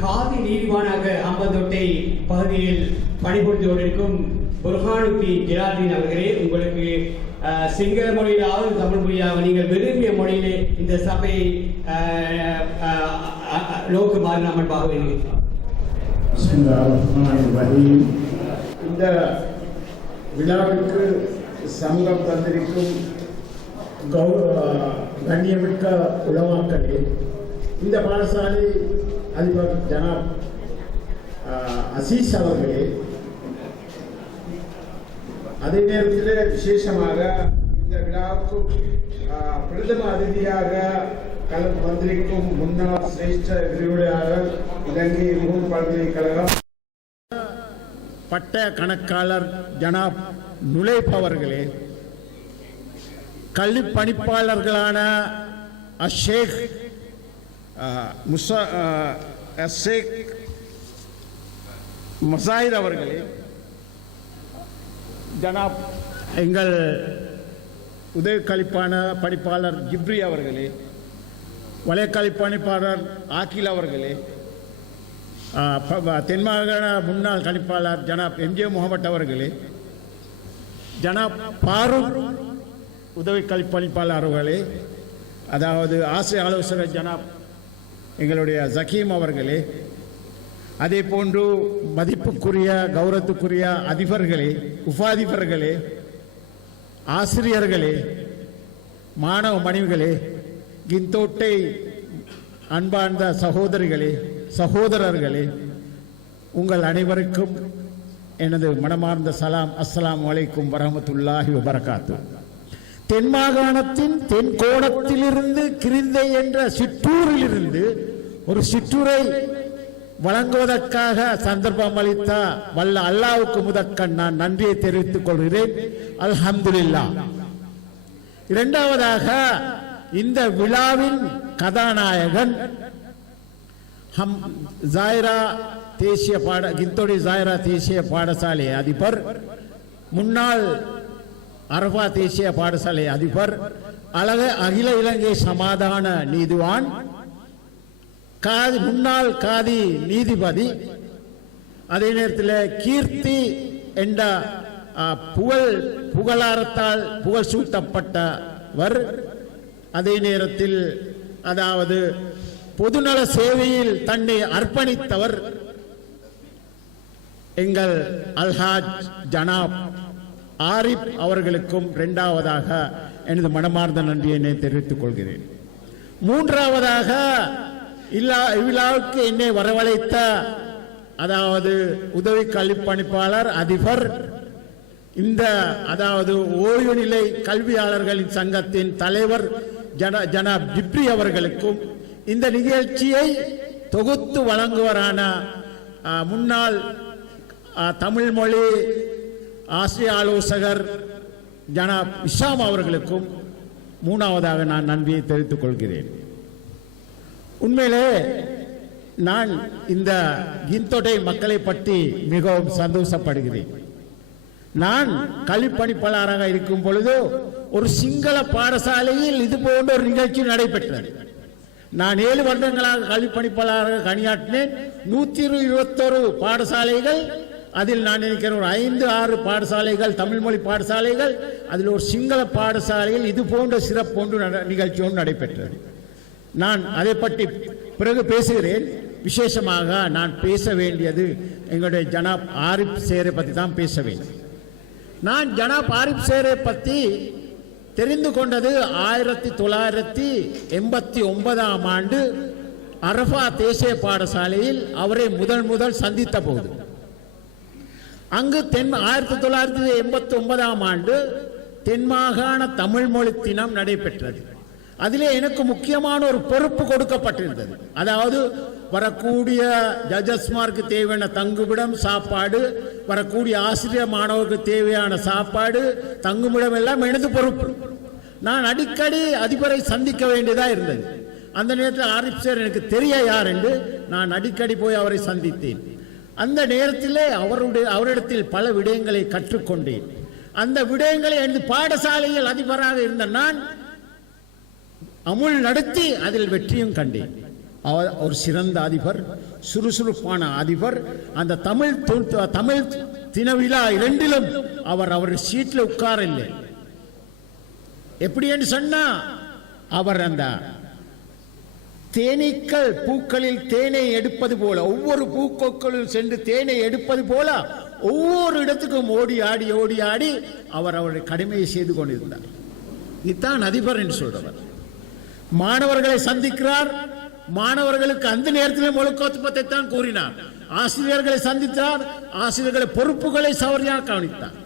காதி நீதிவானாக அம்பந்தோட்டை பகுதியில் பணிபுரிந்து கொண்டிருக்கும் புர்ஹானுத்தீன் ஜலாலுத்தீன் அவர்களே, உங்களுக்கு சிங்கள மொழியிலாவது தமிழ் மொழியாக நீங்கள் விரும்பிய மொழியிலே இந்த சபையை நோக்குமாறு நாம் அன்பாக வேண்டுகிறோம். இந்த விழாவிற்கு சமூகம் தந்திருக்கும் கண்ணியமிக்க உலமாக்களே, இந்த பாடசாலை அதிபர் ஜனாப் அசீஸ் அவர்களே, அதே நேரத்தில் விசேஷமாக இந்த விழாவுக்கு பிரதம அதிதியாக கலந்து வந்திருக்கும் முன்னாள் சிரேஷ்ட விரிவுரையாளர் இலங்கை மூன் பல்கலைக்கழகம் பட்ட கணக்காளர் ஜனாப் நுழைப் அவர்களே, கல்வி பணிப்பாளர்களான ஷேக் மசாயிர் அவர்களே, ஜனாப் எங்கள் உதவி கல்விப்பான பணிப்பாளர் ஜிப்ரி அவர்களே, வலய கல்விப்பணிப்பாளர் ஆக்கில் அவர்களே, தென்மாகாண முன்னாள் கணிப்பாளர் ஜனாப் எம்ஜே முகமட் அவர்களே, ஜனாப் பாரூக் உதவி கல்விப்பணிப்பாளர் அவர்களே, அதாவது ஆசிரிய ஆலோசகர் ஜனாப் எங்களுடைய ஜக்கீம் அவர்களே, அதே போன்று மதிப்புக்குரிய கௌரவத்துக்குரிய அதிபர்களே, உபாதிபர்களே, ஆசிரியர்களே, மாணவ மனைவிகளே, கிந்தோட்டை அன்பார்ந்த சகோதரிகளே, சகோதரர்களே, உங்கள் அனைவருக்கும் எனது மனமார்ந்த சலாம். அஸ்ஸலாமு அலைக்கும் வரஹ்மத்துல்லாஹி வபரகாத்துஹு. தென் மாகாணத்தின் தென் கோணத்திலிருந்து கிரிந்தை என்ற சிற்றூரிலிருந்து ஒரு சிற்றூரை வழங்குவதற்காக சந்தர்ப்பம் அளித்த வல்ல அல்லாஹ்வுக்கு முதற்கண் நான் நன்றியை தெரிவித்துக் கொள்கிறேன். அல்ஹம்துலில்லாஹ். இரண்டாவதாக, இந்த விழாவின் கதாநாயகன் கிந்தோடி ஜாயிரா தேசிய பாடசாலை அதிபர், முன்னாள் அரபா தேசிய பாடசாலை அதிபர், அகில இலங்கை சமாதான நீதிவான், முன்னாள் காதி நீதிபதி, அதே நேரத்தில் கீர்த்தி என்ற புகழாரத்தால் புகழ் சூட்டப்பட்டவர், அதே நேரத்தில் அதாவது பொதுநல சேவையில் தன்னை அர்ப்பணித்தவர் எங்கள் அல்ஹாஜ் ஜனாப் ஆரிப் அவர்களுக்கும் இரண்டாவதாக எனது மனமார்ந்த நன்றியை தெரிவித்துக் கொள்கிறேன். மூன்றாவதாக, இவ்விழாவுக்கு என்னை வரவழைத்த அதாவது உதவி கல்விப்பணிப்பாளர் அதிபர், இந்த அதாவது ஓய்வு நிலை கல்வியாளர்களின் சங்கத்தின் தலைவர் ஜனாப் ஜிப்ரி அவர்களுக்கும், இந்த நிகழ்ச்சியை தொகுத்து வழங்குவரான முன்னாள் தமிழ் மொழி ஆசிரிய ஆலோசகர் ஜனாப் இஷாம் அவர்களுக்கும் மூணாவதாக நான் நன்றியை தெரிவித்துக் கொள்கிறேன். உண்மையிலே நான் இந்த கிந்தோட்டை மக்களை பற்றி மிகவும் சந்தோஷப்படுகிறேன். நான் கல்விப்பணிப்பாளராக இருக்கும் பொழுது ஒரு சிங்கள பாடசாலையில் இது போன்ற ஒரு நிகழ்ச்சி நடைபெற்றது. நான் 7 வருடங்களாக கல்விப்பணிப்பாளராக பணியாற்றினேன். 121 பாடசாலைகள், அதில் நான் நினைக்கிறேன் ஒரு 5-6 பாடசாலைகள் தமிழ் மொழி பாடசாலைகள், அதில் ஒரு சிங்கள பாடசாலையில் இது போன்ற சிறப்பு ஒன்று நிகழ்ச்சி ஒன்று நடைபெற்றது. நான் அதை பற்றி பிறகு பேசுகிறேன். விசேஷமாக நான் பேச வேண்டியது எங்களுடைய ஜனாப் ஆரிப் சேரை பற்றி தான் பேச வேண்டும். நான் ஜனாப் ஆரிப் சேரை பற்றி தெரிந்து கொண்டது 1989ஆம் ஆண்டு அரபா தேசிய பாடசாலையில் அவரை முதல் சந்தித்த போது. அங்கு 1989ஆம் ஆண்டு தென்மாகாண தமிழ் மொழி தினம் நடைபெற்றது. அதிலே எனக்கு முக்கியமான ஒரு பொறுப்பு கொடுக்கப்பட்டிருந்தது. அதாவது வரக்கூடிய ஜட்ஜஸ்மாருக்கு தேவையான தங்குமிடம், சாப்பாடு, வரக்கூடிய ஆசிரியர் மாணவருக்கு தேவையான சாப்பாடு, தங்குமிடம் எல்லாம் எனது பொறுப்பு. நான் அடிக்கடி அதிபரை சந்திக்க வேண்டியதாக இருந்தது. அந்த நேரத்தில் ஆரிப் சார் எனக்கு தெரிய யார் என்று நான் அடிக்கடி போய் அவரை சந்தித்தேன். அந்த நேரத்திலே அவரிடத்தில் பல விடயங்களை கற்றுக்கொண்டேன். அந்த விடயங்களை எனது பாடசாலையில் அதிபராக இருந்த நான் அமுல் நடத்தி அதில் வெற்றியும் கண்டேன். அவர் ஒரு சிறந்த அதிபர், சுறுசுறுப்பான அதிபர். அந்த தமிழ் தின விழா இரண்டிலும் அவர் சீட்டில் உட்கார இல்லை. எப்படி என்று சொன்னா, அவர் அந்த தேனீக்கள் பூக்களில் தேனை எடுப்பது போல, ஒவ்வொரு பூக்கொக்களில் சென்று தேனை எடுப்பது போல ஒவ்வொரு இடத்துக்கும் ஓடி ஆடி அவர் அவருடைய கடமையை செய்து கொண்டிருந்தார். இதுதான் அதிபர் என்று சொல்றவர். மாணவர்களை சந்திக்கிறார். மாணவர்களுக்கு அந்த நேரத்தில் ஒழுக்கத்தை தான் கூறினார். ஆசிரியர்களை சந்தித்தார். ஆசிரியர்களை பொறுப்புகளை சரியாக கவனித்தார்.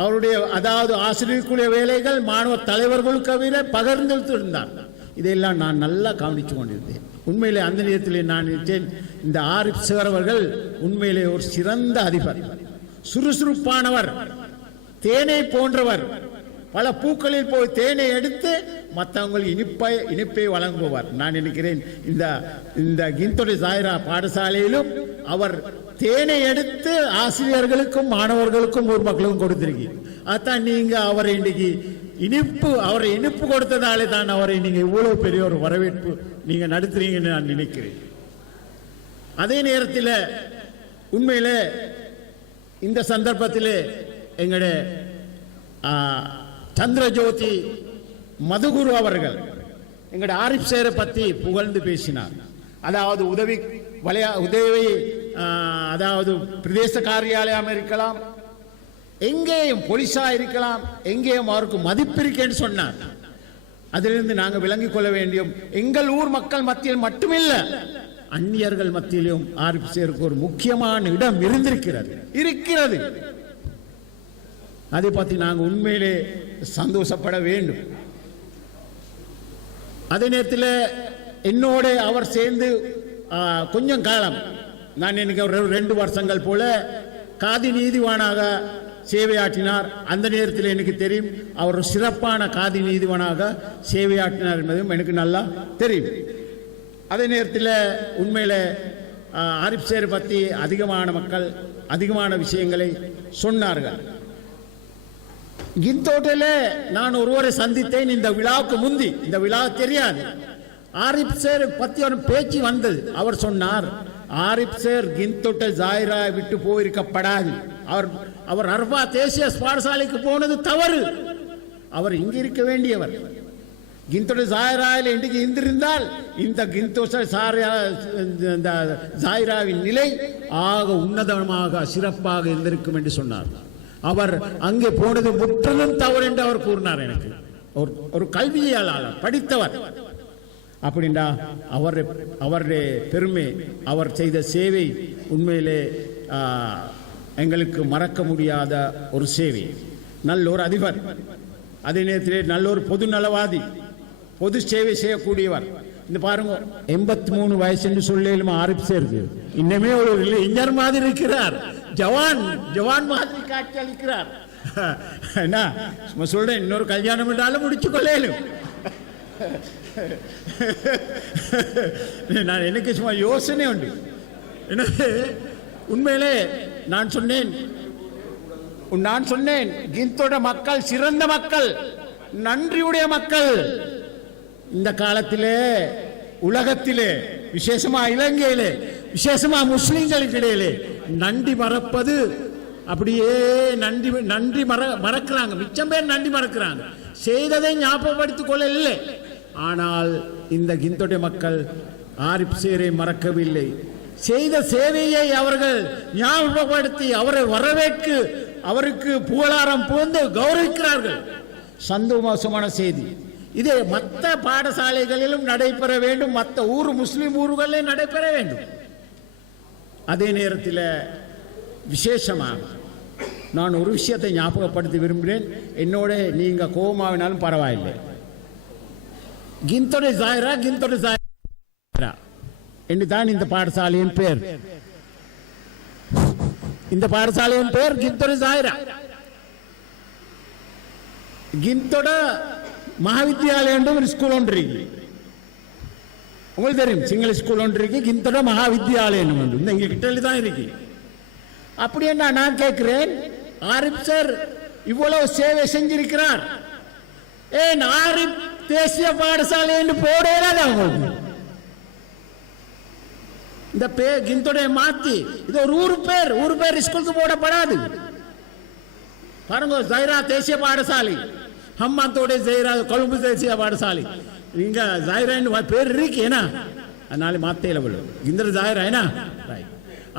அவருடைய அதாவது ஆசிரியர்களுடைய வேலைகள் மாணவ தலைவர்களுக்கு பகிர்ந்து இருந்தார். இதையெல்லாம் நான் நல்லா கவனித்து கொண்டிருந்தேன். உண்மையிலே அந்த நேரத்தில் நான் நினைத்தேன், இந்த ஆரிப் சார் அவர்கள் உண்மையிலே ஒரு சிறந்த அதிபர், சுறுசுறுப்பானவர், தேனை போன்றவர். பல பூக்களில் போய் தேனை எடுத்து மற்றவங்களுக்கு இனிப்பை வழங்குவார். நான் நினைக்கிறேன் இந்த கிந்தோட ஜாயிரா பாடசாலையிலும் அவர் தேனை எடுத்து ஆசிரியர்களுக்கும் மாணவர்களுக்கும் ஊர் மக்களுக்கும் கொடுத்திருக்கீங்க. அதான் நீங்க அவரை இன்னைக்கு இனிப்பு கொடுத்ததாலே தான் அவரை நீங்க இவ்வளவு பெரிய ஒரு வரவேற்பு நீங்க நடத்துறீங்கன்னு நான் நினைக்கிறேன். அதே நேரத்தில் உண்மையில இந்த சந்தர்ப்பத்தில் எங்களுடைய சந்திரஜோதி மதுகுரு அவர்கள் எங்களுடைய ஆரிப் சேரை பற்றி புகழ்ந்து பேசினார். அதாவது உதவி அதாவது பிரதேச காரியாலயம் இருக்கலாம், எங்கேயும் போலீஸா இருக்கலாம், எங்கேயும் அவருக்கு மதிப்பு இருக்கேன்னு சொன்னார். அதிலிருந்து நாங்கள் விளங்கிக் கொள்ள வேண்டியும், எங்கள் ஊர் மக்கள் மத்தியில் மட்டுமில்ல, அந்நியர்கள் மத்தியிலும் ஆரிப் சேருக்கு ஒரு முக்கியமான இடம் இருக்கிறது. அதை பற்றி நாங்கள் உண்மையிலே சந்தோஷப்பட வேண்டும். அதே நேரத்தில் என்னோட அவர் சேர்ந்து கொஞ்சம் காலம், நான் எனக்கு 2 வருஷங்கள் போல காதி நீதிவானாக சேவையாற்றினார். அந்த நேரத்தில் எனக்கு தெரியும் அவர் சிறப்பான காதி நீதிவானாக சேவையாற்றினார் என்பதும் எனக்கு நல்லா தெரியும். அதே நேரத்தில் உண்மையில் ஆரிப் சேர் பற்றி அதிகமான மக்கள் அதிகமான விஷயங்களை சொன்னார்கள். கிந்தோட்டில் நான் ஒருவரை சந்தித்தேன் இந்த விழாவுக்கு முந்தி. இந்த விழா தெரியாது. ஆரிப் சேர் பற்றி ஒரு பேச்சு வந்தது. அவர் சொன்னார், ஆரிப் சேர் கிந்தோட்ட ஜாயிரா விட்டு போயிருக்கப்படாது. அவர் அர்பா தேசிய பாடசாலைக்கு போனது தவறு. அவர் இங்கு இருக்க வேண்டியவர். கிந்தோட்ட ஜாயிராவில் இன்றைக்கு இருந்திருந்தால் இந்த கிந்தோட்ட ஜாயிராவின் நிலை ஆக உன்னதமாக சிறப்பாக இருந்திருக்கும் என்று சொன்னார். அவர் அங்கே போனது முற்றிலும் தவறு என்று அவர் கூறினார். எனக்கு ஒரு கல்வியாளர், படித்தவர். அப்படின்னா அவருடைய பெருமை, அவர் செய்த சேவை உண்மையிலே எங்களுக்கு மறக்க முடியாத ஒரு சேவை. நல்ல ஒரு அதிபர், அதே நேரத்திலே நல்ல ஒரு பொது நலவாதி, பொது சேவை செய்யக்கூடியவர். இந்த பாருங்க, 83 வயசு என்று சொல்லும் ஆரிப் சேருக்கு இன்னமே ஒரு இளைஞர் மாதிரி இருக்கிறார். ஜவான் மாதிரி காட்சி அளிக்கிறார். என்ன சும்மா சொல்றேன், இன்னொரு கல்யாணம் என்றாலும் முடிச்சு கொள்ளையிலும். நான் எனக்கு சும்மா யோசனை உண்டு. எனவே உண்மையிலே நான் சொன்னேன் கிந்தோட மக்கள் சிறந்த மக்கள், நன்றியுடைய மக்கள். இந்த காலத்திலே உலகத்திலே விசேஷமா இலங்கையிலே விசேஷமா முஸ்லிம்களுக்கு இடையிலே நன்றி மறப்பது, அப்படியே நன்றி மறக்கிறாங்க. மிச்சம் பேர் நன்றி மறக்கிறாங்க, செய்ததை ஞாபகப்படுத்திக் கொள்ள இல்லை. ஆனால் இந்த கிந்தோட மக்கள் ஆரிப் சேரை மறக்கவில்லை. செய்த சேவையை அவர்கள் ஞாபகப்படுத்தி அவரை வரவேற்று அவருக்கு புகழாரம் புகுந்து கௌரவிக்கிறார்கள். சந்தோஷமான செய்தி. இதே மற்ற பாடசாலைகளிலும் நடைபெற வேண்டும், மற்ற முஸ்லிம் ஊர்களிலும் நடைபெற வேண்டும். அதே நேரத்தில் விசேஷமாக நான் ஒரு விஷயத்தை ஞாபகப்படுத்த விரும்புகிறேன். என்னோட நீங்க கோபமாவினாலும் பரவாயில்லை. கிந்தோட ஜாயிரா என்று தான் இந்த பாடசாலையின் பேர். இந்த பாடசாலையின் பேர் கிந்தோட ஜாயிரா. கிந்தோட மகாவித்யாலயம் ஒரு ஸ்கூல் ஒன்று இருக்கு, உங்களுக்கு தெரியும். சிங்கள ஸ்கூல் ஒன்று இருக்கு, கிந்தோட மகாவித்யாலயம் வந்து எங்க கிட்ட தான் இருக்கு. அப்படி என்ன நான் கேட்கிறேன், ஆரிப் சார் இவ்வளவு சேவை செஞ்சிருக்கிறார், ஏன் ஆரிப் தேசிய பாடசாலை என்று போடலாம்? அவங்களுக்கு இந்த பேர் கிந்தோடைய மாத்தி இது ஒரு ஊர் பேர் ஸ்கூலுக்கு போடப்படாது. பாருங்க, ஜைரா தேசிய பாடசாலை, ஹம்மாந்தோட ஜைரா கொழும்பு தேசிய பாடசாலை, இங்க ஜைரான்னு பேர் இருக்கு ஏன்னா அதனால மாத்தையில விழும் இந்த ஜாயிரா ஏன்னா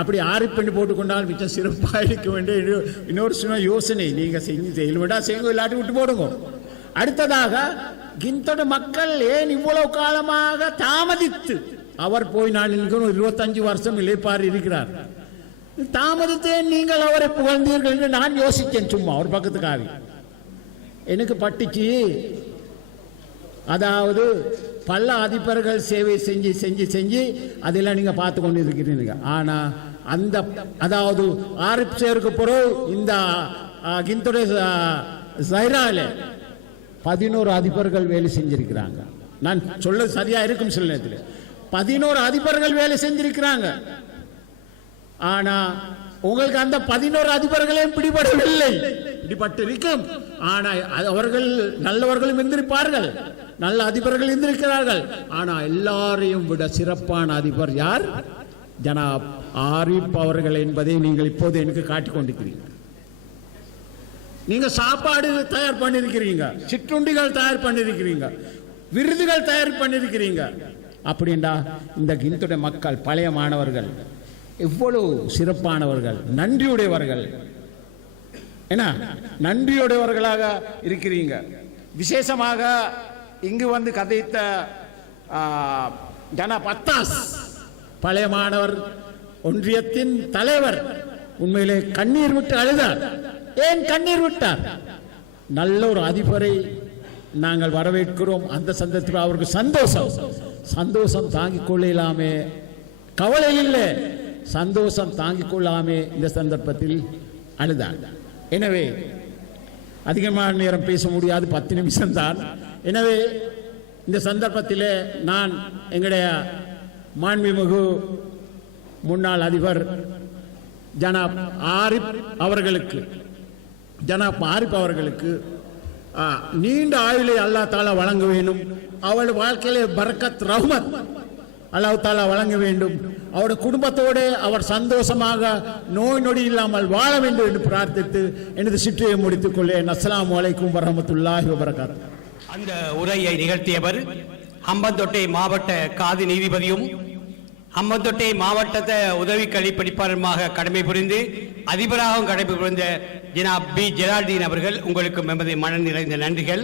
அப்படி ஆரிப்பெண்டு போட்டுக்கொண்டால் மிச்சம் சிறப்பாக இருக்க வேண்டிய இன்னொரு சின்ன யோசனை. நீங்க செய்யவிடா செய்யுங்க, இல்லாட்டி விட்டு போடுங்க. அடுத்ததாக கிந்தோட மக்கள் ஏன் இவ்வளவு காலமாக தாமதித்து, அவர் போய் நான் 25 வருஷம் இளைப்பாறு இருக்கிறார், தாமதித்தேன் நீங்கள் அவரை புகழ்ந்தீர்கள் என்று நான் யோசித்தேன். சும்மா ஒரு பக்கத்துக்காக எனக்கு பட்டுச்சு. அதாவது பல அதிபர்கள் சேவை செஞ்சு செஞ்சு செஞ்சு அதெல்லாம் நீங்க பார்த்து கொண்டு இருக்கிறீங்க. ஆனா அந்த அதாவது ஆரிப் சேருக்கு பிறகு இந்த கிந்தோட ஜைரால 11 அதிபர்கள் வேலை செஞ்சிருக்கிறாங்க. நான் சொல்ல சரியா இருக்கும் சில நேரத்தில் 11 அதிபர்கள் வேலை செஞ்சிருக்கிறாங்க. ஆனா உங்களுக்கு அந்த 11 அதிபர்களையும் பிடிபடவில்லை. பிடிபட்டு இருக்கும், ஆனா அவர்கள் நல்லவர்களும் இருந்திருப்பார்கள், நல்ல அதிபர்கள் இருந்திருக்கிறார்கள். ஆனா எல்லாரையும் விட சிறப்பான அதிபர் யார்? ஜனாப் ஆரிப் அவர்கள் என்பதை நீங்கள் இப்போது எனக்கு காட்டிக் கொண்டிருக்கிறீங்க. நீங்க சாப்பாடு தயார் பண்ணிருக்கிறீங்க, சிற்றுண்டிகள் தயார் பண்ணிருக்கிறீங்க, விருதுகள் தயார் பண்ணிருக்கிறீங்க. அப்படின்னா இந்த கிந்தோட மக்கள் பழைய மாணவர்கள் எவ்வளவு சிறப்பானவர்கள், நன்றியுடையவர்கள், என்ன நன்றியுடையவர்களாக இருக்கிறீங்க. விசேஷமாக இங்கு வந்து கதைத்த ஜனாப் அத்தாஸ் பழைய மாணவர் ஒன்றியத்தின் தலைவர் உண்மையிலே கண்ணீர் விட்டு அழுதார். ஏன் கண்ணீர் விட்டார்? நல்ல ஒரு அதிபரை நாங்கள் வரவேற்கிறோம். அந்த சந்தர்ப்பத்தில் அவருக்கு சந்தோஷம் தாங்கிக் கொள்ளலாமே, கவலை இல்லை, சந்தோஷம் தாங்கிக் கொள்ளாமே இந்த சந்தர்ப்பத்தில் அழுதார். எனவே அதிகமான நேரம் பேச முடியாது, 10 நிமிஷம் தான். எனவே இந்த சந்தர்ப்பத்திலே நான் எங்களுடைய மாண்புமிகு முன்னாள் அதிபர் ஜனாப் ஆரிப் அவர்களுக்கு நீண்ட ஆயுளை அல்லாஹ் தாலா வழங்க வேண்டும். அவள் வாழ்க்கையிலே பரக்கத் ரஹ்மத் அல்லாஹ் தாலா வழங்க வேண்டும். அவருடைய குடும்பத்தோடு அவர் சந்தோஷமாக நோய் நொடி இல்லாமல் வாழ வேண்டும் என்று பிரார்த்தித்து எனது சிற்றுரையை முடித்துக் கொள்ளேன். அஸ்ஸலாமு அலைக்கும் வரஹ்மத்துல்லாஹி வபரகாத்துஹு. அந்த உரையை நிகழ்த்தியவர் ஹம்பந்தோட்டை மாவட்ட காதி நீதிபதியும் ஹம்பந்தோட்டை மாவட்டத்தை உதவி கல்விப்படிப்பாளருமாக கடமை புரிந்து அதிபராகவும் கடமை புரிந்த ஜனாப் பி ஜலாலுதீன் அவர்கள், உங்களுக்கு எமது மன நிறைந்த நன்றிகள்.